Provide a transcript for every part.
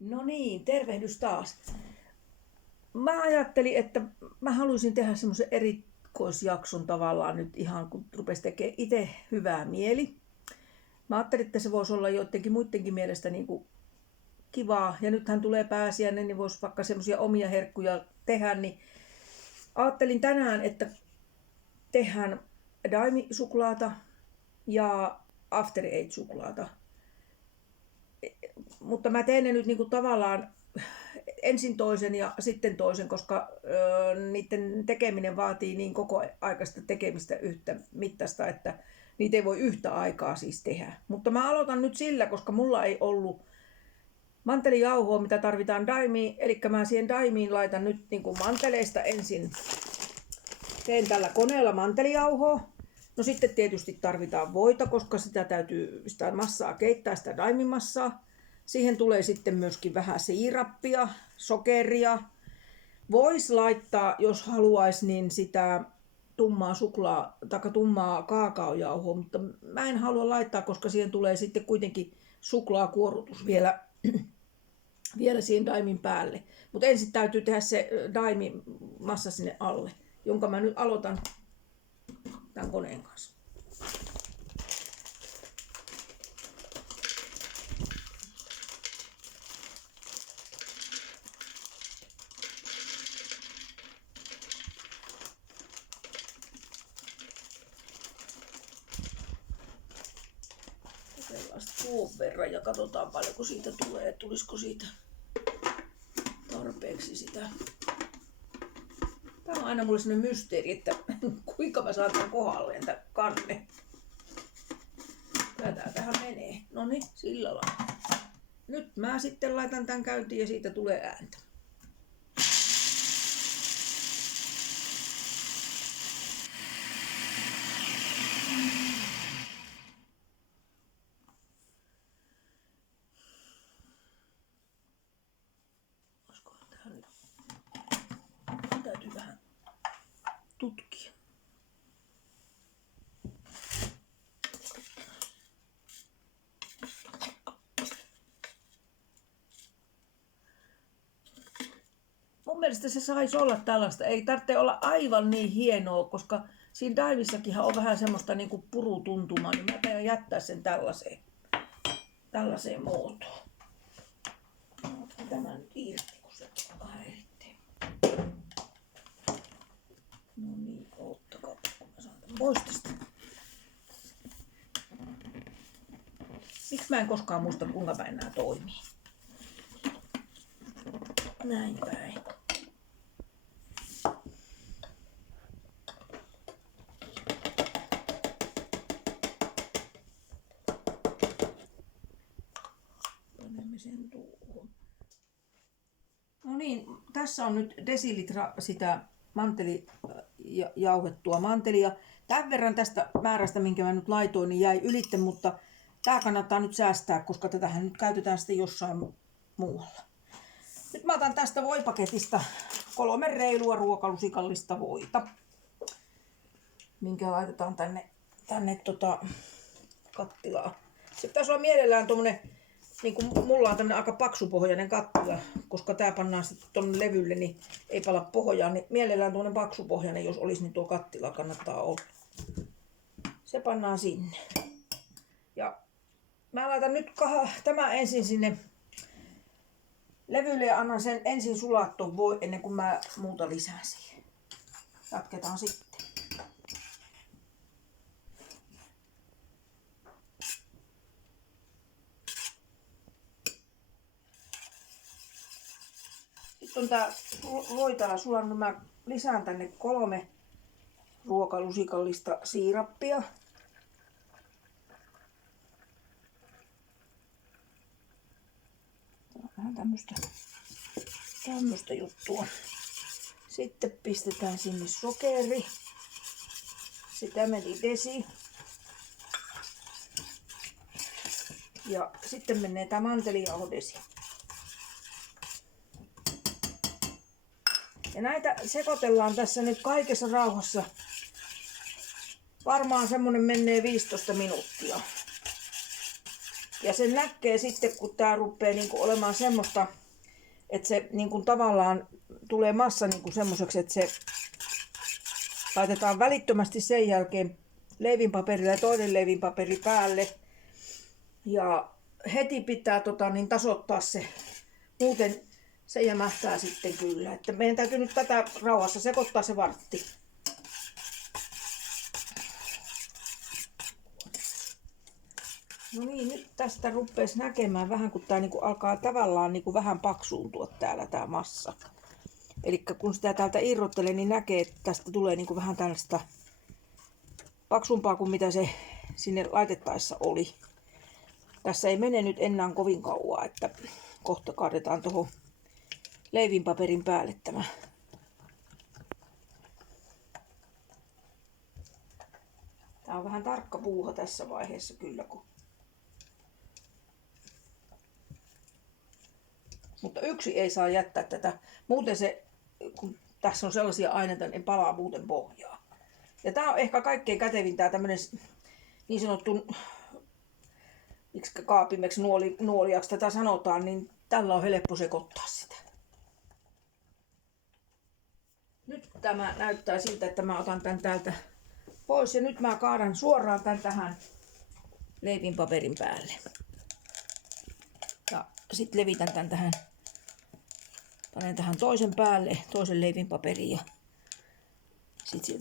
No niin, tervehdys taas. Mä ajattelin, että mä haluaisin tehdä semmoisen erikoisjakson tavallaan nyt ihan kun rupesi tekemään itse hyvää mieli. Mä ajattelin, että se voisi olla joidenkin muidenkin mielestä niin kuin kivaa. Ja nythän tulee pääsiäinen, niin voisi vaikka semmoisia omia herkkuja tehdä. Niin ajattelin tänään, että tehdään Daimi-suklaata ja After Eight-suklaata. Mutta mä teen ne nyt niinku tavallaan ensin toisen ja sitten toisen, koska niiden tekeminen vaatii niin koko aikaista tekemistä yhtä mittaista, että niitä ei voi yhtä aikaa siis tehdä. Mutta mä aloitan nyt sillä, koska mulla ei ollut mantelijauhoa, mitä tarvitaan daimiin. Eli mä siihen daimiin laitan nyt niinku manteleista ensin. Teen tällä koneella mantelijauhoa. No sitten tietysti tarvitaan voita, koska sitä massaa keittää, sitä daimimassaa. Siihen tulee sitten myöskin vähän siirappia, sokeria. Voisi laittaa, jos haluaisi, niin sitä tummaa tummaa kaakaojauhoa, mutta mä en halua laittaa, koska siihen tulee sitten kuitenkin suklaakuorutus vielä siihen daimin päälle. Mutta ensin täytyy tehdä se daimimassa sinne alle, jonka mä nyt aloitan tämän koneen kanssa. Tuon verran ja katsotaan paljonko siitä tulee, tulisiko siitä tarpeeksi sitä. Tämä on aina mulle sellainen mysteeri, että kuinka mä saan tämän kohdalleen tämän kannen. Tää tähän menee. Noniin, sillä lailla. Nyt mä sitten laitan tämän käyntiin ja siitä tulee ääntä. Täytyy vähän tutkia. Mun mielestä se saisi olla tällaista. Ei tarvitse olla aivan niin hienoa, koska siinä daivissakinhan on vähän semmoista niinku purutuntumaa, niin mä teen jättää sen tällaiseen muotoon. Otan tämän irti, kun se vähän erittäin. No niin, oottakaa, kun mä saan tämän pois tästä. Miksi mä en koskaan muista, kuinka päin nää toimii? Näin päin. Panemme sen tuohon. No niin, tässä on nyt desilitra sitä jauhettua mantelia. Tämän verran tästä määrästä, minkä mä nyt laitoin, niin jäi ylitte, mutta tää kannattaa nyt säästää, koska tätähän nyt käytetään sitten jossain muualla. Nyt mä otan tästä voipaketista 3 reilua ruokalusikallista voita, minkä laitetaan tänne kattilaan. Se pitäisi olla mielellään tommonen, niin kuin mulla on tämmönen aika paksupohjainen kattila, koska tää pannaan sitten tonne levylle, niin ei pala pohjaan, niin mielellään tuonne paksupohjainen, jos olisi, niin tuo kattila kannattaa olla. Se pannaan sinne. Ja mä laitan nyt tämä ensin sinne levylle ja annan sen ensin sulaa tuon voi ennen kuin mä muuta lisään siihen. Jatketaan sitten. Sitten on tää voi täällä sulannut. Mä lisään tänne 3 ruokalusikallista siirappia. Vähän tämmöstä juttua. Sitten pistetään sinne sokeri. Sitä meni desi. Ja sitten menee tää mantelijauho desi. Ja näitä sekoitellaan tässä nyt kaikessa rauhassa. Varmaan semmonen menee 15 minuuttia. Ja sen näkee sitten, kun tää rupeaa niinku olemaan semmoista, että se niinku tavallaan tulee massa niinku semmoiseksi, että se laitetaan välittömästi sen jälkeen leivinpaperilla ja toinen leivinpaperi päälle. Ja heti pitää tasoittaa se, muuten se jämähtää sitten kyllä. Että meidän täytyy nyt tätä rauhassa sekoittaa se vartti. No niin, nyt tästä rupeaisi näkemään vähän, kun tää niinku alkaa tavallaan niinku vähän paksuuntua täällä tää massa. Eli kun sitä täältä irrottelee, niin näkee, että tästä tulee niinku vähän tällaista paksumpaa kuin mitä se sinne laitettaessa oli. Tässä ei mene nyt enää kovin kauaa, että kohta kaadetaan tuohon leivinpaperin päälle tämä. Tää on vähän tarkka puuha tässä vaiheessa kyllä. Mutta yksi ei saa jättää tätä. Muuten se, kun tässä on sellaisia aineita, niin palaa muuten pohjaa. Ja tää on ehkä kaikkein kätevin tää tämmönen niin sanottu, miksi kaapimeksi nuoliaksi tätä sanotaan, niin tällä on helppo sekoittaa sitä. Nyt tämä näyttää siltä, että mä otan tän täältä pois ja nyt mä kaadan suoraan tän tähän leivinpaperin päälle. Ja sitten levitän tän tähän, panen tähän toisen päälle, toisen leivinpaperin ja sitten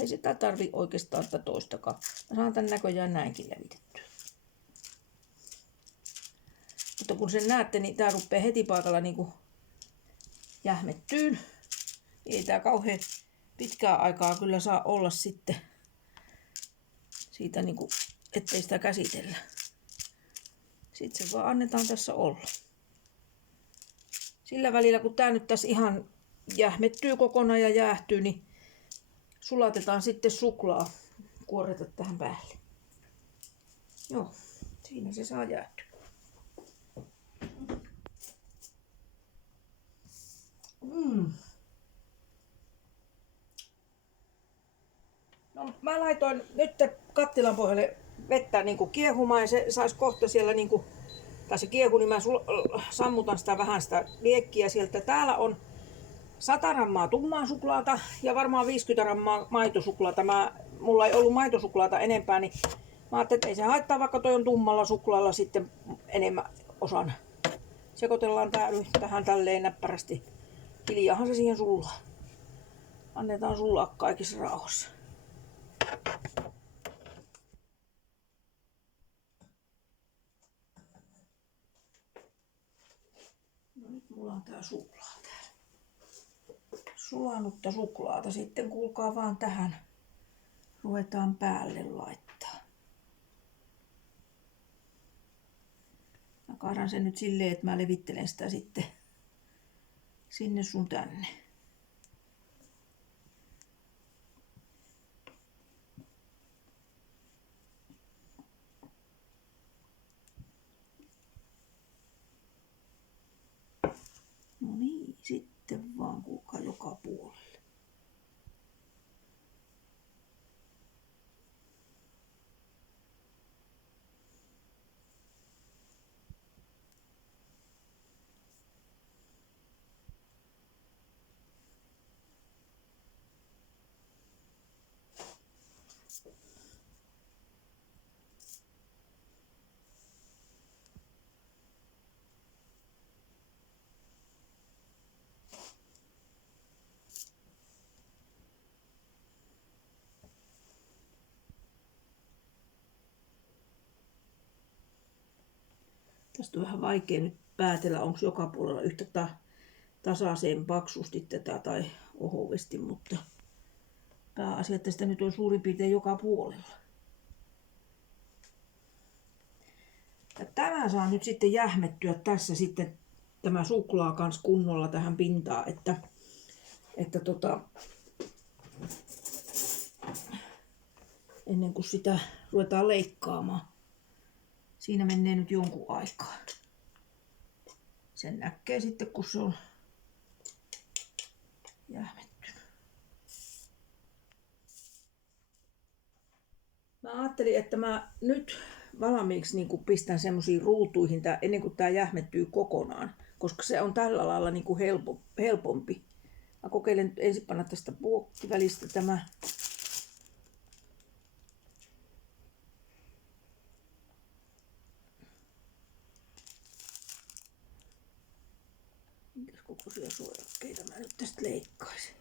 ei sitä tarvi oikeastaan sitä toistakaan. Mä saan tän näköjään näinkin levitettyä. Mutta kun sen näette, niin tää rupeaa heti paikalla niinku jähmettyyn. Ei tää kauhean pitkää aikaa kyllä saa olla sitten siitä niinku, ettei sitä käsitellä. Sitten se vaan annetaan tässä olla. Sillä välillä kun tää nyt tässä ihan jähmettyy kokonaan ja jäähtyy, niin sulatetaan sitten suklaa kuoreta tähän päälle. Joo, siinä se saa jäähtyä. No, mä laitoin nyt kattilan pohjalle vettä niinku kiehumaan ja se saisi kohta siellä niinku, tai se kiehu, niin mä sammutan sitä vähän sitä liekkiä sieltä. Täällä on 100 grammaa tummaa suklaata ja varmaan 50 grammaa maitosuklaata. Mulla ei ollut maitosuklaata enempää, niin mä ajattelin, että ei se haittaa, vaikka toi on tummalla suklaalla sitten enemmän osan. Sekoitellaan tää nyt tähän tälleen näppärästi. Hiljaahan se siihen sullaa. Annetaan sullaa kaikissa rauhassa. No nyt mulla on tää suklaa täällä. Sulanutta suklaata. Sitten kuulkaa vaan tähän. Ruvetaan päälle laittaa. Mä kaadan sen nyt silleen, että mä levittelen sitä sitten sinne sun tänne. No niin, sitten vaan kuulkaa joka puolelle. Tästä on vähän vaikea nyt päätellä, onko joka puolella yhtä tasaiseen paksusti tätä tai ohovesti, mutta pääasia, että sitä nyt on suurin piirtein joka puolella. Ja tämä saa nyt sitten jähmettyä tässä sitten tämä suklaa kans kunnolla tähän pintaan, että ennen kuin sitä ruvetaan leikkaamaan. Siinä menee nyt jonkun aikaa. Sen näkee sitten, kun se on jähmettynyt. Mä ajattelin, että mä nyt valmiiksi niin pistän semmoisiin ruutuihin ennen kuin tää jähmettyy kokonaan, koska se on tällä lailla niin helpompi. Mä kokeilen nyt ensin panna tästä puokkivälistä tämä. Minkäs kokoisia suojakkeita mä nyt tästä leikkaisin.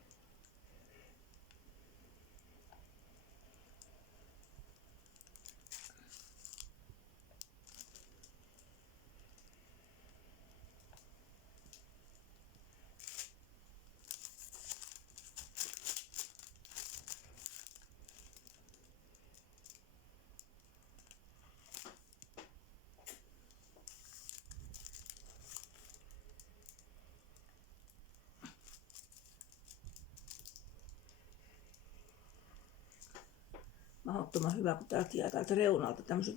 Mahdottoman hyvä, kun täältä jää täältä reunalta tämmöiset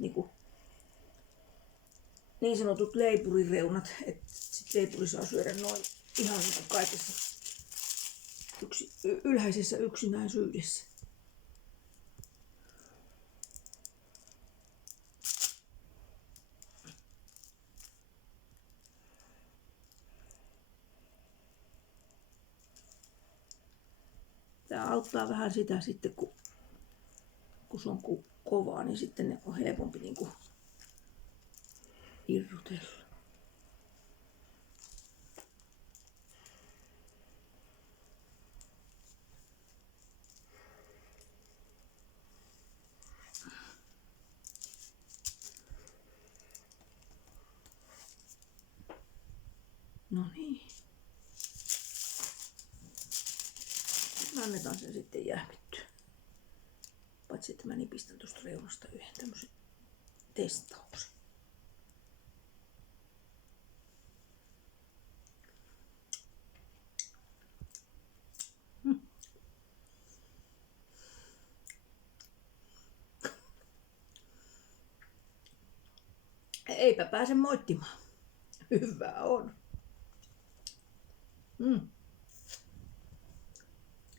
niin sanotut leipurireunat, että sit leipuri saa syödä noin ihan niin kaikessa ylhäisessä yksinäisyydessä. Tää auttaa vähän sitä sitten, kun se on kovaa, niin sitten ne on helpompi niinku irrotella. No niin. Annetaan sen sitten jäähdyttyä. Paitsi että mä nipistän tuosta reunasta yhden tämmöisen testauksen. Eipä pääse moittimaan. Hyvä on.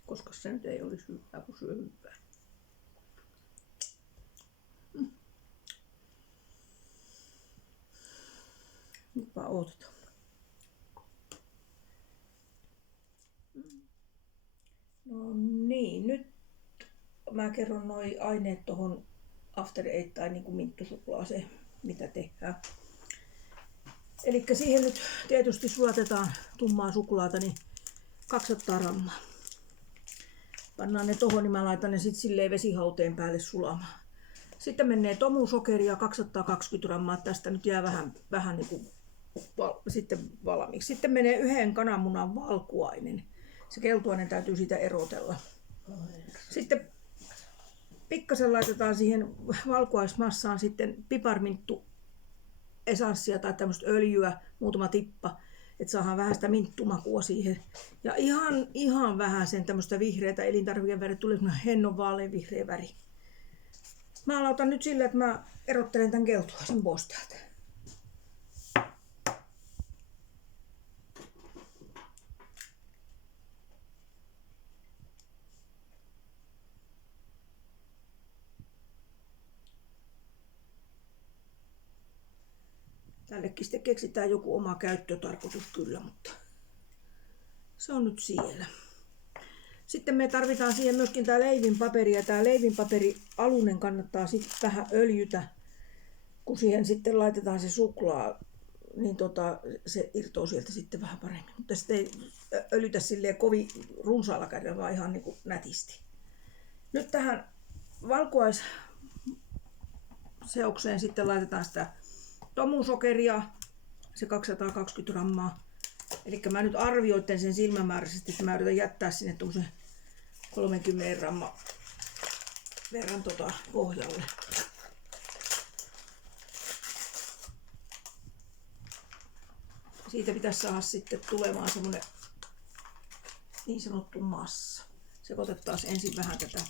Koska se nyt ei olisi hyvää, kun syö hyvää. Nyt vaan odotetaan. No niin, nyt mä kerron noi aineet tohon After Eight tai niinku minttusuklaaseen, mitä tehdään. Elikkä siihen nyt tietysti sulatetaan tummaa suklaata, niin 200 grammaa. Pannaan ne tohon, niin mä laitan ne sitten silleen vesihauteen päälle sulamaan. Sitten menee tomusokeria 220 grammaa. Tästä nyt jää vähän niinku sitten valmiiksi. Sitten menee 1 kananmunan valkuainen. Se keltuainen täytyy siitä erotella. Sitten pikkasen laitetaan siihen valkuaismassaan sitten piparminttu esanssia tai tämmöistä öljyä, muutama tippa, että saadaan vähän sitä minttumakua siihen. Ja ihan vähän sen tämmöistä vihreätä elintarvikeväriä, tulee semmoinen hennon vaaleanvihreä väri. Mä aloitan nyt sillä, että mä erottelen tämän keltuaisen pois täältä. Tällekin sitten keksitään joku oma käyttötarkoitus kyllä, mutta se on nyt siellä. Sitten me tarvitaan siihen myöskin tää leivinpaperi, ja tää leivinpaperi alunen kannattaa sitten vähän öljytä, kun siihen sitten laitetaan se suklaa, niin se irtoaa sieltä sitten vähän paremmin. Mutta sitten ei öljytä silleen kovin runsaalla kädellä, vaan ihan niin kuin nätisti. Nyt tähän valkuaisseokseen sitten laitetaan sitä tomusokeria, se 220 grammaa. Eli mä nyt arvioitin sen silmämääräisesti, että mä yritän jättää sinne tuommoisen 30 grammaa verran pohjalle. Siitä pitäisi saada sitten tulemaan semmonen niin sanottu massa. Sekoitetaan ensin vähän tätä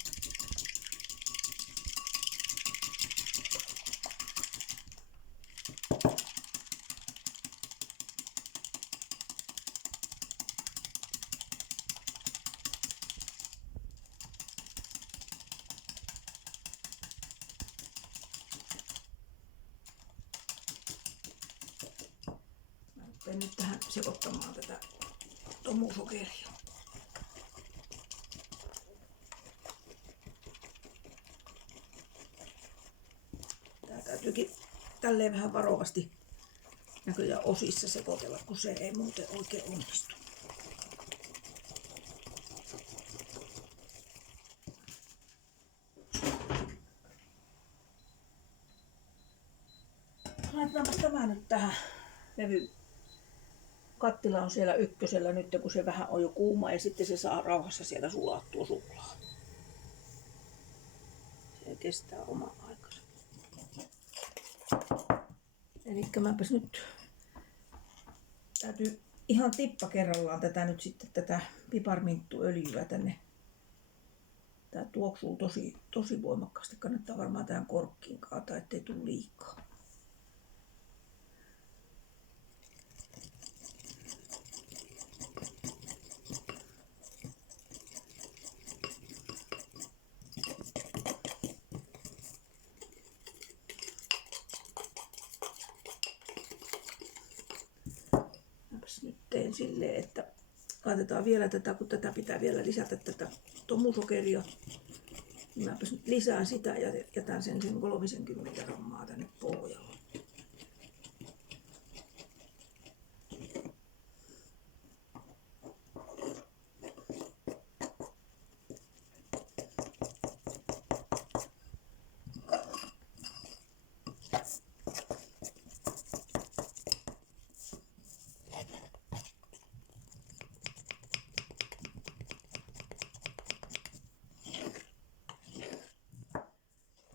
Lähden nyt tähän sekoittamaan tätä tomusokeria. Tää täytyykin tälleen vähän varovasti näköjään osissa sekoitella, kun se ei muuten oikein onnistu. Laitetaanpas tämä nyt tähän levy. Kattila on siellä ykkösellä nyt, kun se vähän on jo kuuma ja sitten se saa rauhassa siellä sulaa tuo suklaa. Se kestää oma aikansa. Elikkä mäpäs nyt täytyy ihan tippa kerrallaan tätä nyt sitten tätä piparminttuöljyä tänne. Tää tuoksuu tosi voimakkaasti. Kannattaa varmaan tähän korkkiin kaataa, ettei tule liikaa. Nyt teen silleen, että laitetaan vielä tätä, kun tätä pitää vielä lisätä tätä tomusokeria. Mäpäs nyt lisään sitä ja jätän sen 30 grammaa tänne pohjalle.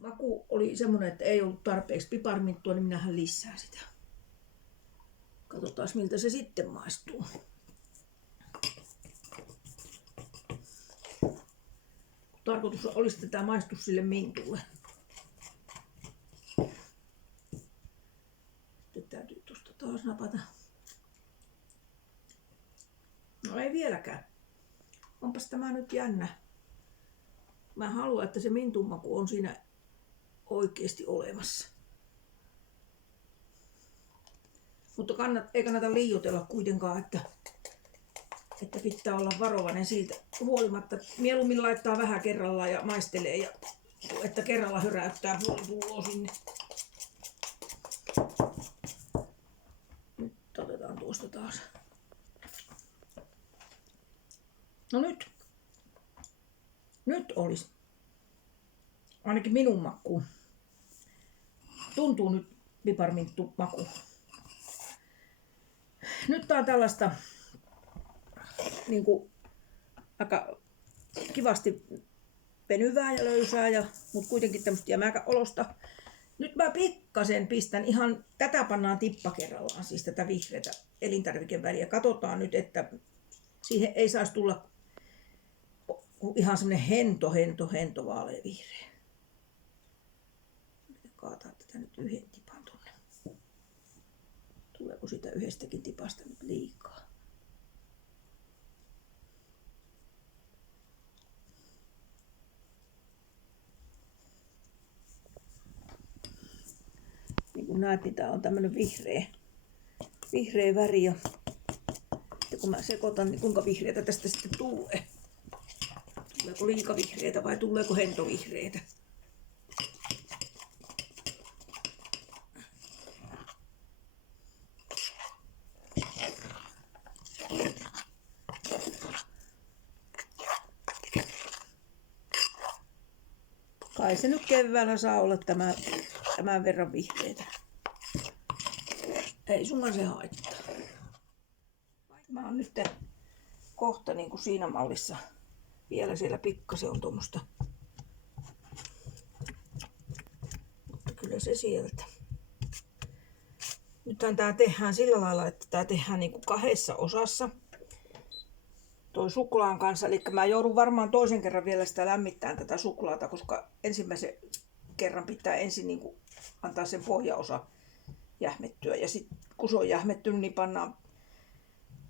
Maku oli semmonen, että ei ollut tarpeeksi piparminttua, niin minähän lisään sitä. Katsotaan miltä se sitten maistuu. Tarkoitus olisi, että tämä maistuu sille mintulle. Sitten täytyy tuosta taas napata. No ei vieläkään. Onpas tämä nyt jännä. Mä haluan, että se mintun maku on siinä oikeasti olemassa. Mutta ei kannata liioitella kuitenkaan, että pitää olla varovainen siitä huolimatta. Mieluummin laittaa vähän kerrallaan ja maistelee, ja että kerralla höräyttää puolipulloa sinne. Nyt otetaan tuosta taas. No nyt. Nyt olisi. Ainakin minun makuun. Tuntuu nyt piparminttu maku. Nyt tää on tällaista niinku aika kivasti venyvää ja löysää, mutta kuitenkin tämmöistä jämäkä olosta. Nyt mä pikkasen pistän ihan, tätä pannaan tippa kerrallaan, siis tätä vihreätä elintarvikeväriä. Katsotaan nyt, että siihen ei saisi tulla ihan semmonen hento vaalea vihreä. Kaataa tätä nyt yhden tipan tonne. Tuleeko sitä yhdestäkin tipasta nyt liikaa? Niin kuin näet, niin tää on tämmönen vihreä väri. Ja kun mä sekoitan, niin kuinka vihreätä tästä sitten tulee? Tuleeko liikavihreätä vai tuleeko hentovihreätä? Kai se nyt keväällä saa olla tämän verran vihreitä. Ei sunkaan se haittaa. Mä oon nyt kohta niin kuin siinä mallissa. Vielä siellä pikkasen on tuommoista. Mutta kyllä se sieltä. Nythän tää tehdään sillä lailla, että tää tehdään niin kuin 2 osassa. Toi suklaan kanssa, eli mä joudun varmaan toisen kerran vielä sitä lämmittämään tätä suklaata, koska ensimmäisen kerran pitää ensin niin kuin antaa sen pohjaosa jähmettyä. Ja sitten kun se on jähmettynyt, niin pannaan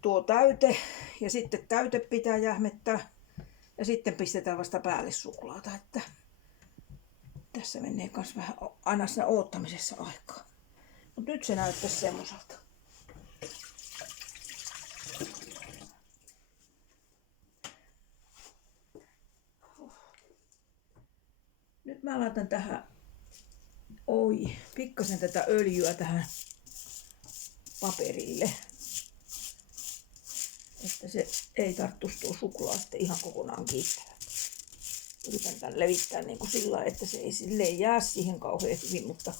tuo täyte ja sitten täyte pitää jähmettää ja sitten pistetään vasta päälle suklaata. Että tässä menee myös vähän aina siinä oottamisessa aikaa. Mutta nyt se näyttäisi semmoiselta. Mä laitan tähän pikkasen tätä öljyä tähän paperille, että se ei tarttuisi tuo suklaa sitten ihan kokonaan kiinni. Yritän tämän levittää niin kuin sillä, että se ei silleen jää siihen kauhean hyvin, mutta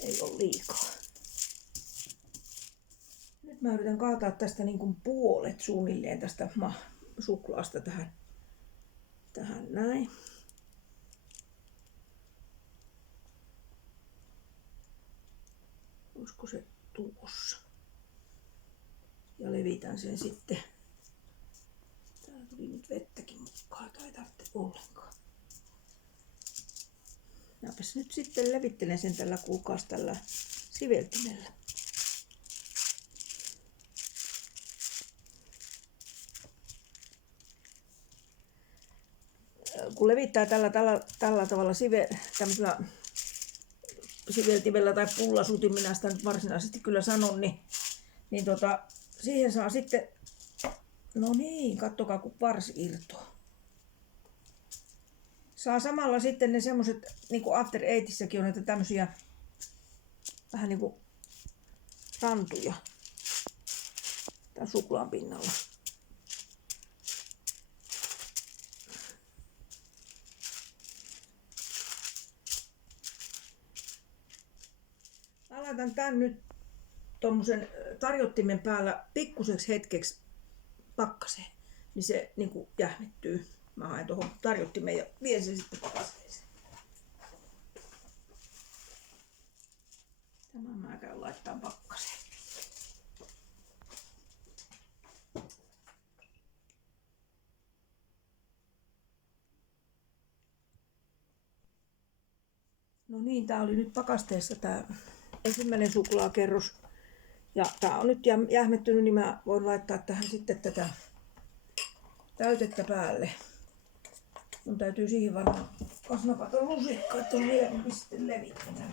ei ole liikaa. Nyt mä yritän kaataa tästä niin kuin puolet suunnilleen tästä suklaasta tähän näin. Olisiko se tuossa? Ja levitän sen sitten. Täällä tuli nyt vettäkin mukaan, tai ei tarvitse ollenkaan. Mäpäs nyt sitten levittelen sen tällä kuulkaas tällä siveltimellä. Kun levittää tällä tavalla tämmöisellä siveltimellä tai pullasutin, minä sitä nyt varsinaisesti kyllä sanon, niin siihen saa sitten, no niin, kattokaa kun varsi irtoaa. Saa samalla sitten ne semmoset, niin kuin After Eightissäkin on näitä tämmösiä vähän niin kuin rantuja tämän suklaan pinnalla. Mä laitan tän nyt tommosen tarjottimen päällä pikkuseksi hetkeksi pakkaseen, niin se niinku jähmettyy. Mä haen tuohon tarjottimeen ja vien sen sitten pakasteeseen. Tämän mä käyn laittaa pakkaseen. No niin, tää oli nyt pakasteessa tää ensimmäinen suklaakerros. Ja tää on nyt jähmettynyt, niin mä voin laittaa tähän sitten tätä täytettä päälle. Mun täytyy siihen varmaan napata lusikka, että on helpompi sitten levittää.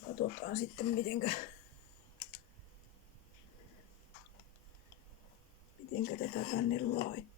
Katsotaan sitten mitenkä tätä tänne laitetaan.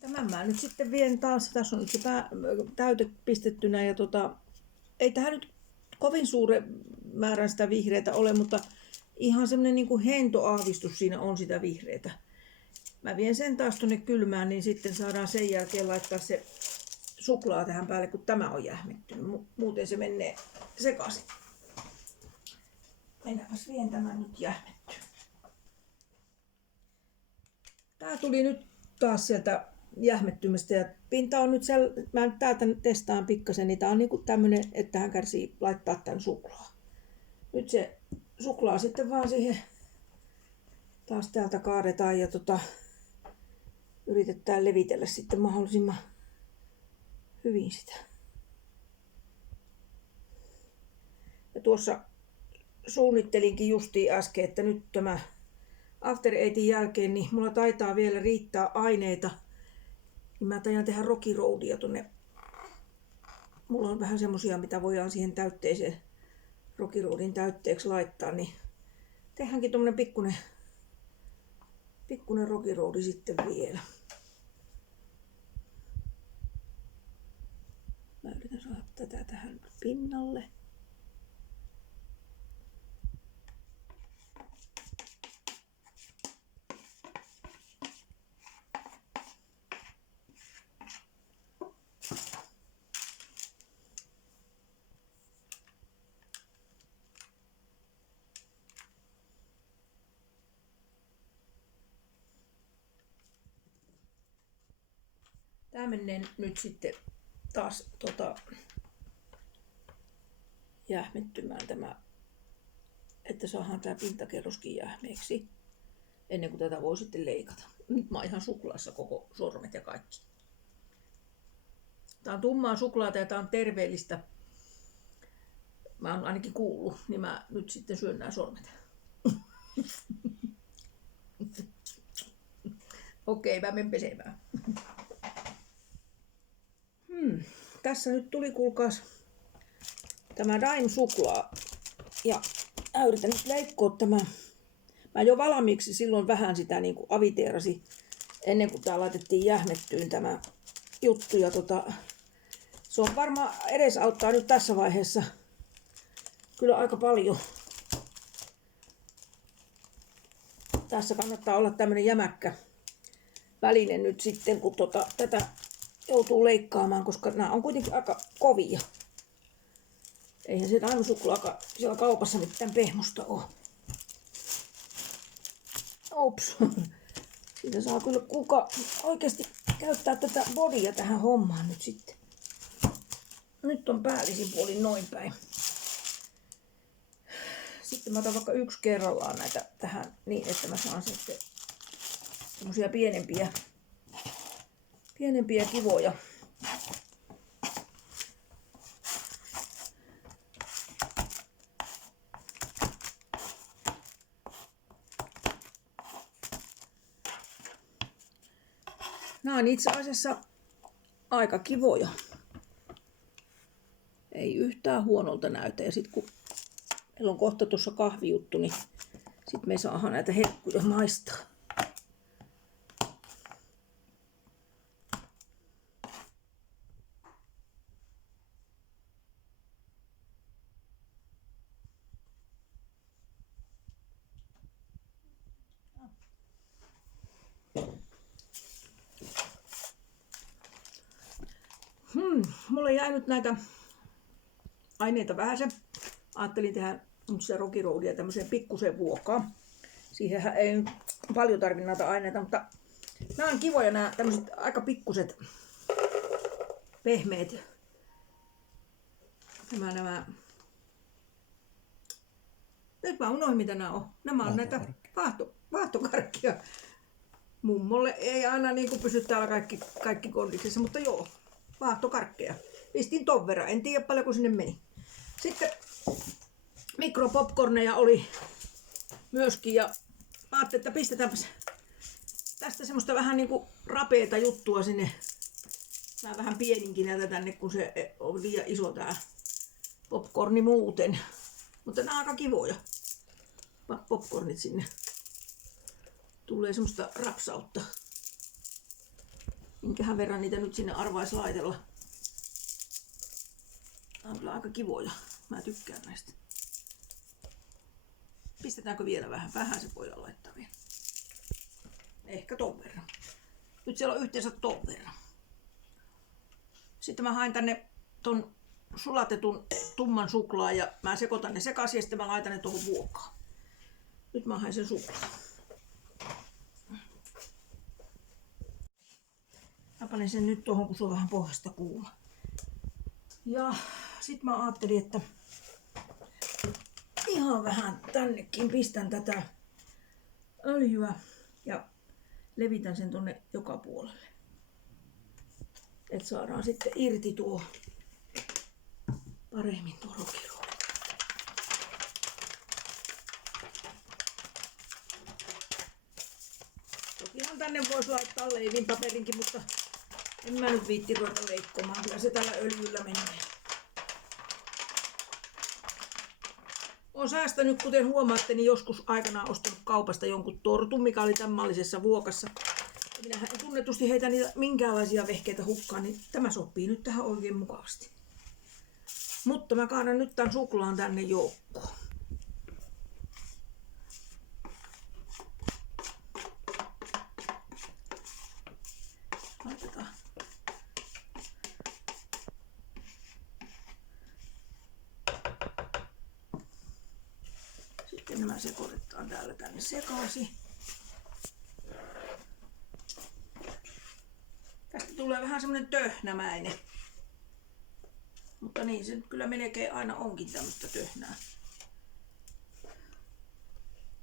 Tämän mä nyt sitten vien taas. Tässä on nyt se täyte pistettynä ja ei tähän nyt kovin suuren määrän sitä vihreätä ole, mutta ihan semmonen niin kuin hentoaavistus siinä on sitä vihreätä. Mä vien sen taas tonne kylmään, niin sitten saadaan sen jälkeen laittaa se suklaa tähän päälle, kun tämä on jähmettynyt. Muuten se menee sekaisin. Mennäänpäs vien tämän nyt jähmettyä. Tää tuli nyt taas sieltä jähmettymistä ja pinta on nyt mä nyt täältä testaan pikkasen, niin tää on niinku tämmönen, että hän kärsii laittaa tän suklaa. Nyt se suklaa sitten vaan siihen taas täältä kaadetaan ja yritetään levitellä sitten mahdollisimman hyvin sitä. Ja tuossa suunnittelinkin justiin äsken, että nyt tämä After Eightin jälkeen, niin mulla taitaa vielä riittää aineita. Niin mä taidan tehdä Rocky Roadia tonne. Mulla on vähän semmosia, mitä voidaan siihen täytteeseen Rocky Roadin täytteeksi laittaa, niin tehdäänkin tommonen pikkunen Rocky Roadi sitten vielä. Mä yritän saada tätä tähän pinnalle. Tää menee nyt sitten taas jähmettymään tämä, että saadaan tää pintakerroskin jähmeeksi. ennen kuin tätä voi sitten leikata. Nyt mä oon ihan suklaassa koko sormet ja kaikki. Tää on tummaa suklaata ja tää on terveellistä. Mä oon ainakin kuullut, niin mä nyt sitten syön nämä sormet. Okei, mä menen pesemään. Tässä nyt tuli, kuulkaas, tämä Daim-suklaa. Ja mä yritän nyt leikkoa tämä. Mä jo valmiiksi silloin vähän sitä niin kuin aviteerasi ennen kuin tää laitettiin jähmettyyn tämä juttu. Ja se on varmaan edesauttaa nyt tässä vaiheessa kyllä aika paljon. Tässä kannattaa olla tämmönen jämäkkä väline nyt sitten, kun tätä joutuu leikkaamaan, koska nämä on kuitenkin aika kovia. Eihän se Daim-suklaakaan siellä kaupassa mitään pehmusta ole. Ops. Siitä saa kyllä kuka oikeasti käyttää tätä bodia tähän hommaan nyt sitten. Nyt on päällisin puolin noin päin. Sitten mä otan vaikka yksi kerrallaan näitä tähän niin, että mä saan sitten semmosia pienempiä kivoja. Nämä on itse asiassa aika kivoja. Ei yhtään huonolta näytä. Ja sitten kun meillä on kohta tuossa kahvijuttu, niin sitten me saadaan näitä herkkuja maistaa. Mulle jäi nyt näitä aineita vähäsen. Ajattelin tehdä nyt se rokiroudia tämmöiseen pikkuseen vuokaan. Siihenhän ei paljon tarvitse näitä aineita, mutta nämä on kivoja, nämä tämmöiset aika pikkuset pehmeät. Nämä. Nyt mä unohdin mitä nämä on. Nämä on näitä vaahtokarkkia. Mummolle ei aina niin kuin pysy täällä kaikki kondiksessa, mutta joo. Vaahtokarkkeja. Pistin ton verran. En tiedä paljonko sinne meni. Sitten mikropopcorneja oli myöskin. Ja mä ajattelin, että pistetäänpäs tästä semmoista vähän niinku rapeeta juttua sinne. Mä vähän pieninkin näitä tänne, kun se on liian iso tää popcorni muuten. Mutta nää on aika kivoja. Popcornit sinne. Tulee semmoista rapsautta. Minkähän verran niitä nyt sinne arvaisi laitella. Nämä on kyllä aika kivoja. Mä tykkään näistä. Pistetäänkö vielä vähän? Vähän se voidaan laittaa vielä. Ehkä ton verran. Nyt siellä on yhteensä ton verran. Sitten mä hain tänne ton sulatetun tumman suklaan ja mä sekoitan ne sekaisin ja sitten mä laitan ne tuohon vuokaan. Nyt mä hain sen suklaan. Mä panen sen nyt tuohon, kun se on vähän pohjasta kuuma. Ja sit mä ajattelin, että ihan vähän tännekin pistän tätä öljyä ja levitän sen tonne joka puolelle. Että saadaan sitten irti tuo paremmin tuo rokiruoka. Tokihan tänne voisi laittaa leivinpaperinkin, mutta en mä nyt viitti ruveta leikkomaan. Kyllä se tällä öljyllä menee. Olen säästänyt, kuten huomaatte, niin joskus aikanaan ostanut kaupasta jonkun tortun, mikä oli tämän mallisessa vuokassa. Ja minähän en tunnetusti heitä niitä minkäänlaisia vehkeitä hukkaan, niin tämä sopii nyt tähän oikein mukavasti. Mutta mä kaadan nyt tämän suklaan tänne joukkoon. Laitetaan. Sitten nämä sekoitetaan täällä tänne sekaisin. Tästä tulee vähän semmonen töhnämäinen. Mutta niin se nyt kyllä melkein aina onkin tämmöistä töhnää.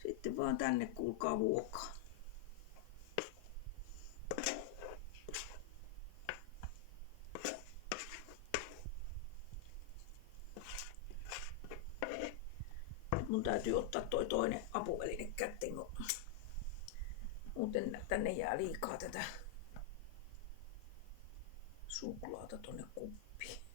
Sitten sitten vaan tänne, kuulkaa, vuokaa. Mun täytyy ottaa toi toinen apuväline kätteen, kun muuten tänne jää liikaa tätä suklaata tonne kuppiin.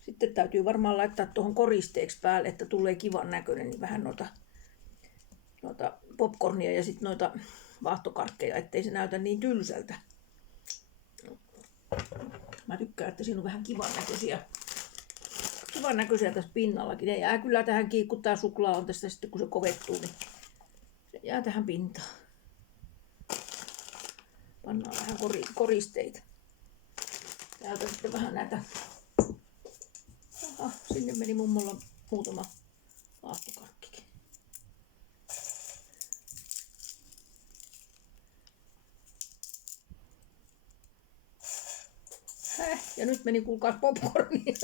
Sitten täytyy varmaan laittaa tuohon koristeeksi päälle, että tulee kivan näköinen, niin vähän noita popcornia ja sitten noita vaahtokarkkeja, ettei se näytä niin tylsältä. Mä tykkään, että siinä on vähän kivan näköisiä tässä pinnallakin. Ne jää kyllä tähän kiinni, kun tää suklaa on tästä sitten, kun se kovettuu, niin se jää tähän pintaan. Pannaan vähän koristeita. Täältä sitten vähän näitä. Aha, sinne meni mummolla muutama vaahtokarkkikin. Ja nyt meni kuulkaa popcornia.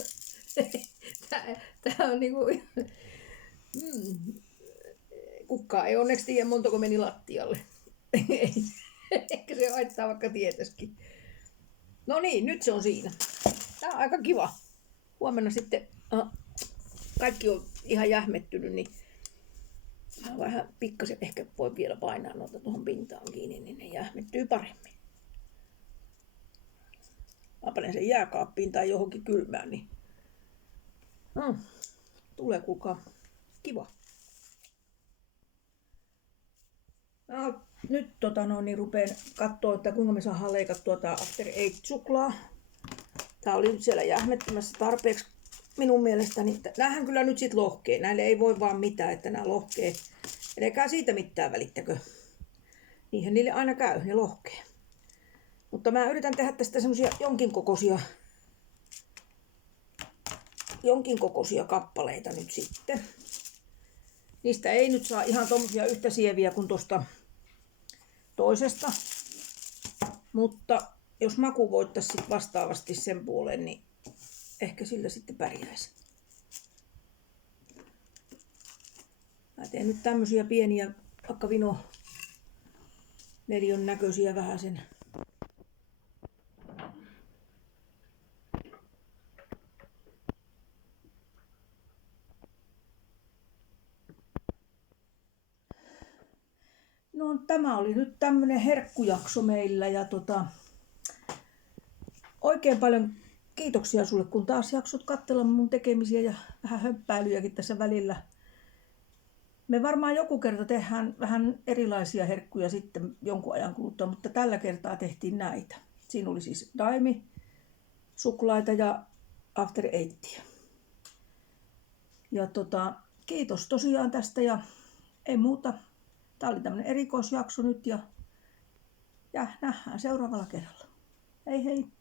Tää on niinku... Kukaan ei onneksi tiedä montako meni lattialle. Ehkä se haittaa vaikka tietäisikin. No niin, nyt se on siinä. Tää on aika kiva. Huomenna sitten kaikki on ihan jähmettynyt, niin vähän pikkasen ehkä voi vielä painaa noita tuohon pintaan kiinni, niin ne jähmettyy paremmin. Mä panen sen jääkaappiin tai johonkin kylmään, niin tulee kuulkaa kiva. No, nyt niin rupeen katsoa, että kuinka me saadaan leikattua tää After Eight suklaa. Tää oli siellä jähmettymässä tarpeeksi minun mielestäni. Näähän kyllä nyt sit lohkee. Näille ei voi vaan mitään, että nää lohkee. Eikä siitä mitään välittäkö. Niinhän niille aina käy, ne lohkee. Mutta mä yritän tehdä tästä semmosia jonkin kokoisia kappaleita nyt sitten. Niistä ei nyt saa ihan tommosia yhtä sieviä kuin tosta toisesta. Mutta jos maku voittaisi sit vastaavasti sen puolen, niin ehkä sillä sitten pärjäisi. Mä teen nyt tämmösiä pieniä, vaikka neliön näköisiä vähäsen. No tämä oli nyt tämmönen herkkujakso meillä ja oikein paljon kiitoksia sulle, kun taas jaksot katsella mun tekemisiä ja vähän höppäilyjäkin tässä välillä. Me varmaan joku kerta tehdään vähän erilaisia herkkuja sitten jonkun ajan kuluttua, mutta tällä kertaa tehtiin näitä. Siinä oli siis daimi, suklaita ja After Eightia. Ja kiitos tosiaan tästä ja ei muuta. Tää oli tämmönen erikoisjakso nyt ja nähdään seuraavalla kerralla. Hei hei!